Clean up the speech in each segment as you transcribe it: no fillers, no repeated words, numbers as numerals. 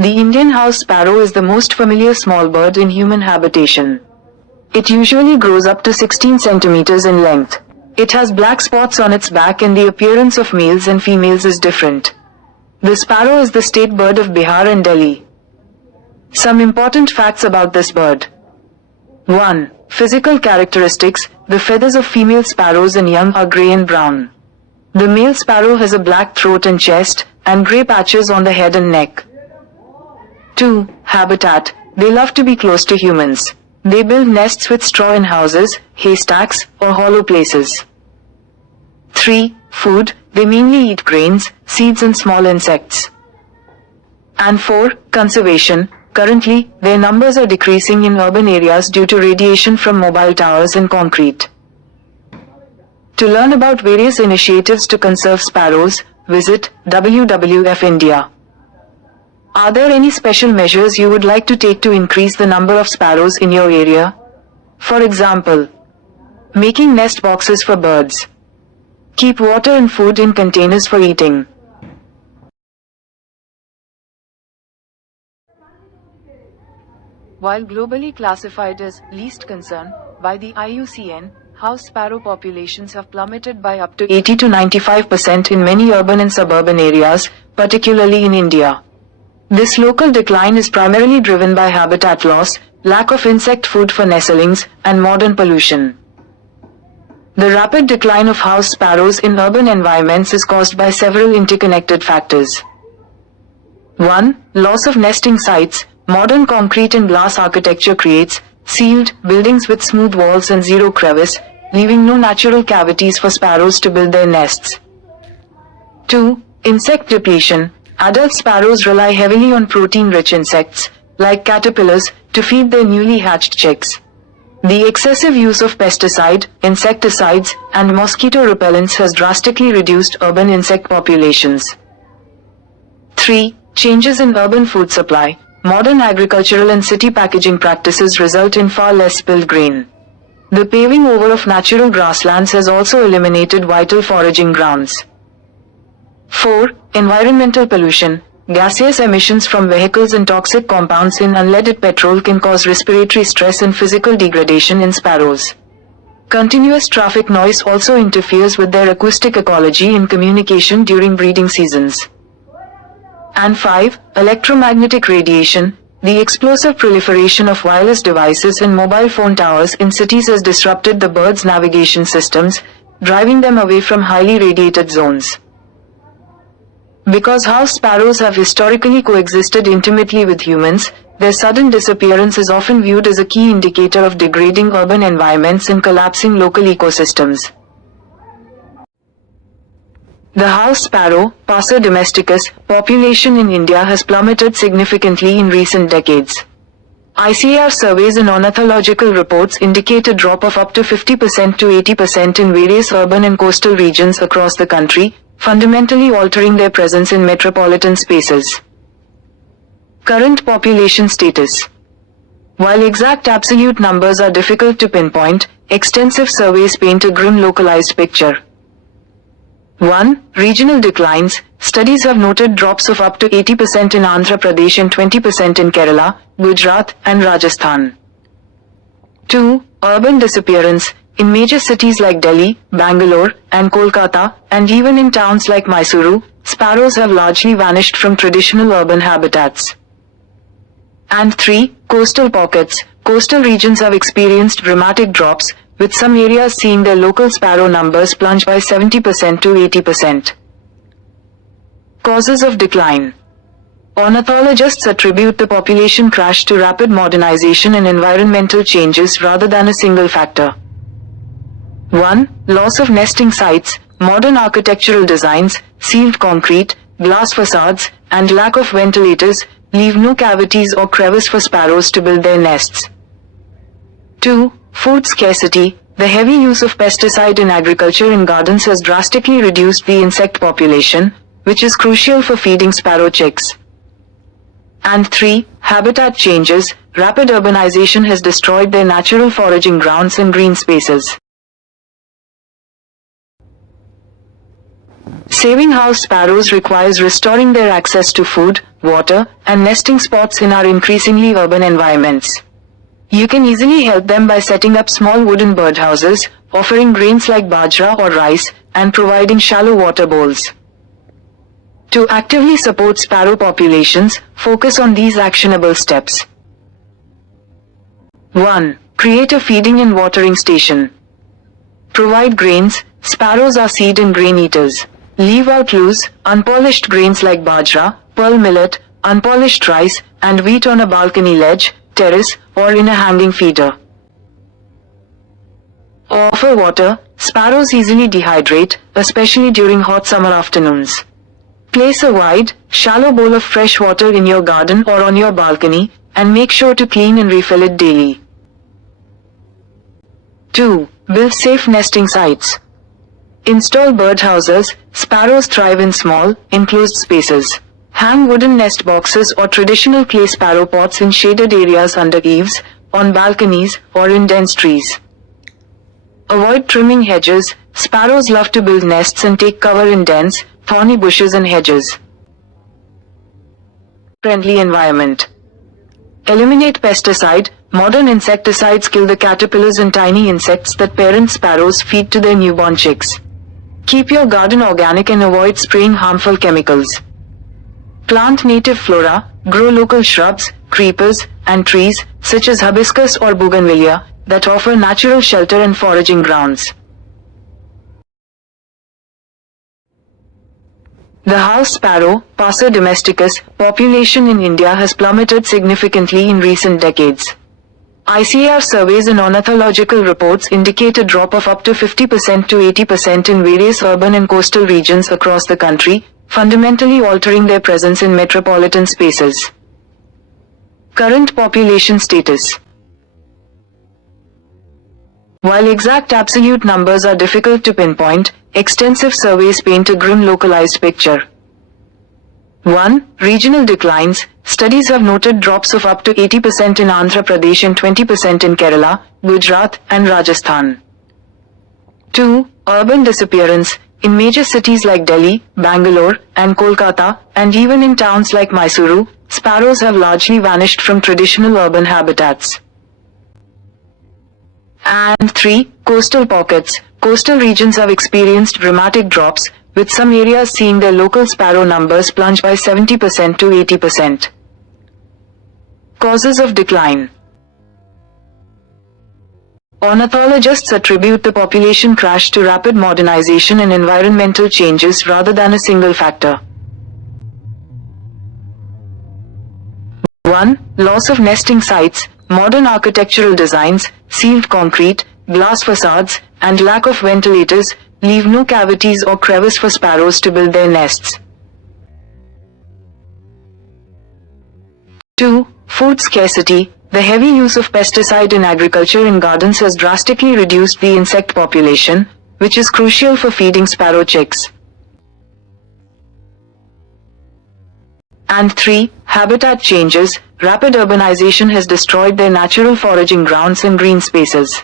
The Indian house sparrow is the most familiar small bird in human habitation. It usually grows up to 16 centimeters in length. It has black spots on its back and the appearance of males and females is different. The sparrow is the state bird of Bihar and Delhi. Some important facts about this bird. 1. Physical characteristics. The feathers of female sparrows and young are grey and brown. The male sparrow has a black throat and chest, and grey patches on the head and neck. 2. Habitat. They love to be close to humans. They build nests with straw in houses, haystacks, or hollow places. 3. Food. They mainly eat grains, seeds and small insects. And 4. Conservation. Currently, their numbers are decreasing in urban areas due to radiation from mobile towers and concrete. To learn about various initiatives to conserve sparrows, visit WWF India. Are there any special measures you would like to take to increase the number of sparrows in your area? For example, making nest boxes for birds. Keep water and food in containers for eating. While globally classified as least concern by the IUCN, house sparrow populations have plummeted by up to 80 to 95% in many urban and suburban areas, particularly in India. This local decline is primarily driven by habitat loss, lack of insect food for nestlings, and modern pollution. The rapid decline of house sparrows in urban environments is caused by several interconnected factors. 1. Loss of nesting sites. Modern concrete and glass architecture creates sealed buildings with smooth walls and zero crevice, leaving no natural cavities for sparrows to build their nests. 2. Insect depletion. Adult sparrows rely heavily on protein-rich insects, like caterpillars, to feed their newly hatched chicks. The excessive use of pesticide, insecticides, and mosquito repellents has drastically reduced urban insect populations. 3. Changes in urban food supply. Modern agricultural and city packaging practices result in far less spilled grain. The paving over of natural grasslands has also eliminated vital foraging grounds. 4. Environmental pollution. Gaseous emissions from vehicles and toxic compounds in unleaded petrol can cause respiratory stress and physical degradation in sparrows. Continuous traffic noise also interferes with their acoustic ecology and communication during breeding seasons. And 5. Electromagnetic radiation. The explosive proliferation of wireless devices and mobile phone towers in cities has disrupted the birds' navigation systems, driving them away from highly radiated zones. Because house sparrows have historically coexisted intimately with humans, their sudden disappearance is often viewed as a key indicator of degrading urban environments and collapsing local ecosystems. The house sparrow, Passer domesticus, population in India has plummeted significantly in recent decades. ICAR surveys and ornithological reports indicate a drop of up to 50% to 80% in various urban and coastal regions across the country, fundamentally altering their presence in metropolitan spaces. Current population status. While exact absolute numbers are difficult to pinpoint, extensive surveys paint a grim localized picture. 1. Regional declines. Studies have noted drops of up to 80% in Andhra Pradesh and 20% in Kerala, Gujarat, and Rajasthan. 2. Urban disappearance. In major cities like Delhi, Bangalore, and Kolkata, and even in towns like Mysuru, sparrows have largely vanished from traditional urban habitats. And 3. Coastal pockets. Coastal regions have experienced dramatic drops, with some areas seeing their local sparrow numbers plunge by 70% to 80%. Causes of decline. Ornithologists attribute the population crash to rapid modernization and environmental changes rather than a single factor. 1. Loss of nesting sites. Modern architectural designs, sealed concrete, glass facades, and lack of ventilators leave no cavities or crevice for sparrows to build their nests. 2. Food scarcity. The heavy use of pesticide in agriculture and gardens has drastically reduced the insect population, which is crucial for feeding sparrow chicks. And 3. Habitat changes. Rapid urbanization has destroyed their natural foraging grounds and green spaces. Saving house sparrows requires restoring their access to food, water, and nesting spots in our increasingly urban environments. You can easily help them by setting up small wooden birdhouses, offering grains like bajra or rice, and providing shallow water bowls. To actively support sparrow populations, focus on these actionable steps. 1. Create a feeding and watering station. Provide grains. Sparrows are seed and grain eaters. Leave out loose, unpolished grains like bajra, pearl millet, unpolished rice, and wheat on a balcony ledge, terrace, or in a hanging feeder. Offer water. Sparrows easily dehydrate, especially during hot summer afternoons. Place a wide, shallow bowl of fresh water in your garden or on your balcony, and make sure to clean and refill it daily. 2. Build safe nesting sites. Install birdhouses. Sparrows thrive in small, enclosed spaces. Hang wooden nest boxes or traditional clay sparrow pots in shaded areas under eaves, on balconies, or in dense trees. Avoid trimming hedges. Sparrows love to build nests and take cover in dense, thorny bushes and hedges. Friendly environment. Eliminate pesticide. Modern insecticides kill the caterpillars and tiny insects that parent sparrows feed to their newborn chicks. Keep your garden organic and avoid spraying harmful chemicals. Plant native flora. Grow local shrubs, creepers, and trees, such as hibiscus or bougainvillea, that offer natural shelter and foraging grounds. The house sparrow, Passer domesticus, population in India has plummeted significantly in recent decades. ICAR surveys and ornithological reports indicate a drop of up to 50% to 80% in various urban and coastal regions across the country, fundamentally altering their presence in metropolitan spaces. Current population status. While exact absolute numbers are difficult to pinpoint, extensive surveys paint a grim localized picture. 1. Regional declines. Studies have noted drops of up to 80% in Andhra Pradesh and 20% in Kerala, Gujarat, and Rajasthan. 2. Urban disappearance. In major cities like Delhi, Bangalore, and Kolkata, and even in towns like Mysuru, sparrows have largely vanished from traditional urban habitats. And 3. Coastal pockets. Coastal regions have experienced dramatic drops, with some areas seeing their local sparrow numbers plunge by 70% to 80%. Causes of decline. Ornithologists attribute the population crash to rapid modernization and environmental changes rather than a single factor. 1. Loss of nesting sites. Modern architectural designs, sealed concrete, glass facades, and lack of ventilators leave no cavities or crevice for sparrows to build their nests. 2. Food scarcity. The heavy use of pesticide in agriculture and gardens has drastically reduced the insect population, which is crucial for feeding sparrow chicks. And 3. Habitat changes. Rapid urbanization has destroyed their natural foraging grounds and green spaces.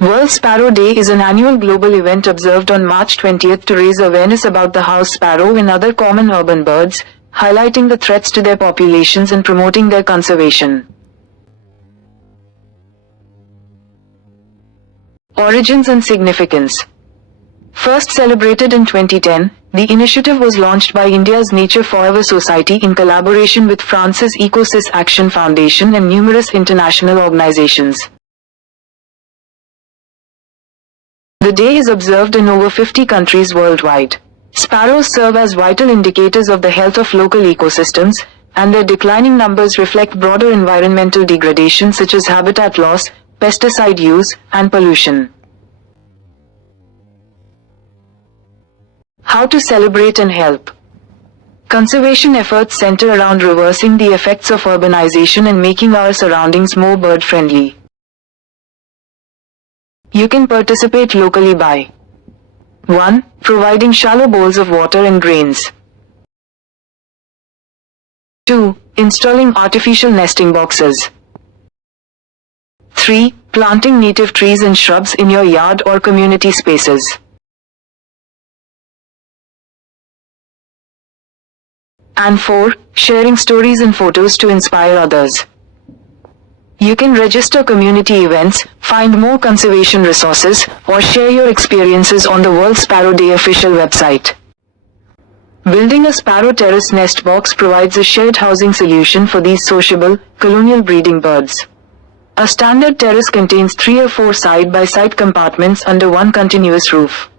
World Sparrow Day is an annual global event observed on March 20th to raise awareness about the house sparrow and other common urban birds, highlighting the threats to their populations and promoting their conservation. Origins and significance. First celebrated in 2010, the initiative was launched by India's Nature Forever Society in collaboration with France's Ecosys Action Foundation and numerous international organizations. The day is observed in over 50 countries worldwide. Sparrows serve as vital indicators of the health of local ecosystems, and their declining numbers reflect broader environmental degradation such as habitat loss, pesticide use, and pollution. How to celebrate and help. Conservation efforts center around reversing the effects of urbanization and making our surroundings more bird-friendly. You can participate locally by 1. Providing shallow bowls of water and grains. 2. Installing artificial nesting boxes. 3. Planting native trees and shrubs in your yard or community spaces. And 4. Sharing stories and photos to inspire others. You can register community events, find more conservation resources, or share your experiences on the World Sparrow Day official website. Building a sparrow terrace nest box provides a shared housing solution for these sociable, colonial breeding birds. A standard terrace contains 3 or 4 side-by-side compartments under one continuous roof.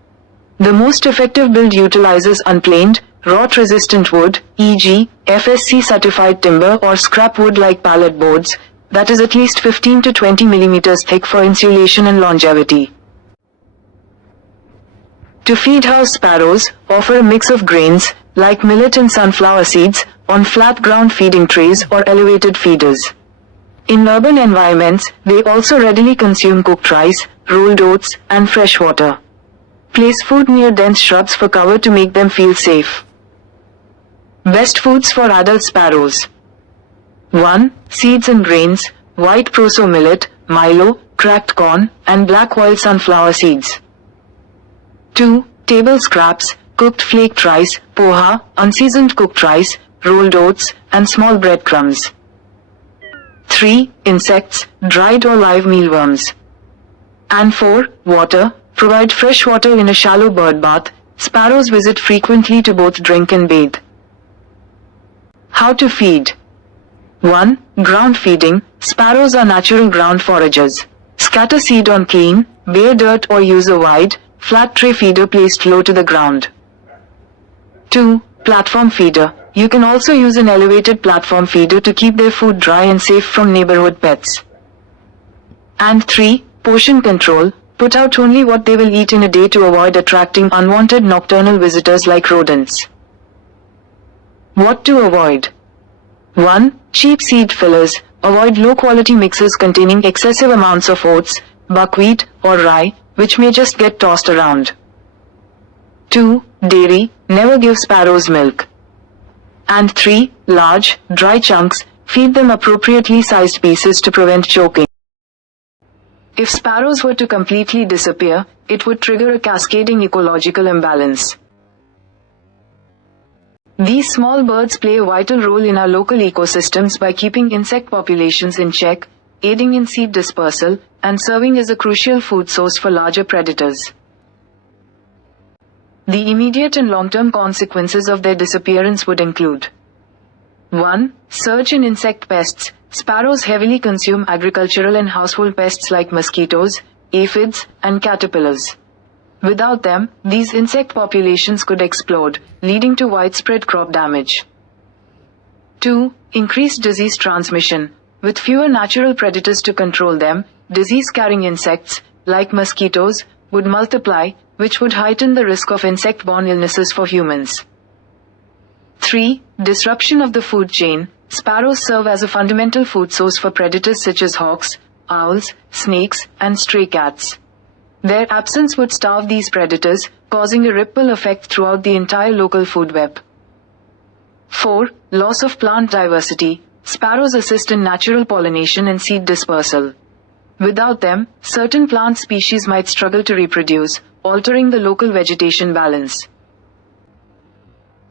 The most effective build utilizes unplaned, rot-resistant wood, e.g., FSC-certified timber or scrap wood like pallet boards, that is at least 15 to 20 millimeters thick for insulation and longevity. To feed house sparrows, offer a mix of grains, like millet and sunflower seeds, on flat ground feeding trays or elevated feeders. In urban environments, they also readily consume cooked rice, rolled oats, and fresh water. Place food near dense shrubs for cover to make them feel safe. Best foods for adult sparrows. 1. Seeds and grains, white proso millet, milo, cracked corn, and black oil sunflower seeds. 2. Table scraps, cooked flaked rice, poha, unseasoned cooked rice, rolled oats, and small breadcrumbs. 3. Insects, dried or live mealworms. And 4. Water, provide fresh water in a shallow bird bath. Sparrows visit frequently to both drink and bathe. How to feed. 1. Ground feeding. Sparrows are natural ground foragers. Scatter seed on clean, bare dirt or use a wide, flat tray feeder placed low to the ground. 2. Platform feeder. You can also use an elevated platform feeder to keep their food dry and safe from neighborhood pets. And 3. Portion control. Put out only what they will eat in a day to avoid attracting unwanted nocturnal visitors like rodents. What to avoid? 1. Cheap seed fillers. Avoid low-quality mixes containing excessive amounts of oats, buckwheat, or rye, which may just get tossed around. 2. Dairy. Never give sparrows milk. And 3. Large, dry chunks. Feed them appropriately sized pieces to prevent choking. If sparrows were to completely disappear, it would trigger a cascading ecological imbalance. These small birds play a vital role in our local ecosystems by keeping insect populations in check, aiding in seed dispersal, and serving as a crucial food source for larger predators. The immediate and long-term consequences of their disappearance would include 1. Surge in insect pests. Sparrows heavily consume agricultural and household pests like mosquitoes, aphids, and caterpillars. Without them, these insect populations could explode, leading to widespread crop damage. 2. Increased disease transmission. With fewer natural predators to control them, disease-carrying insects, like mosquitoes, would multiply, which would heighten the risk of insect-borne illnesses for humans. 3. Disruption of the food chain. Sparrows serve as a fundamental food source for predators such as hawks, owls, snakes, and stray cats. Their absence would starve these predators, causing a ripple effect throughout the entire local food web. 4. Loss of plant diversity. Sparrows assist in natural pollination and seed dispersal. Without them, certain plant species might struggle to reproduce, altering the local vegetation balance.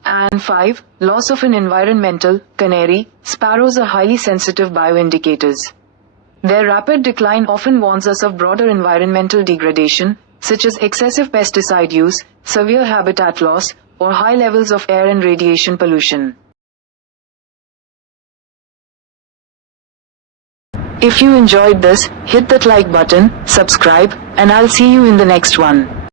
And 5. Loss of an environmental, canary. Sparrows are highly sensitive bioindicators. Their rapid decline often warns us of broader environmental degradation, such as excessive pesticide use, severe habitat loss, or high levels of air and radiation pollution. If you enjoyed this, hit that like button, subscribe, and I'll see you in the next one.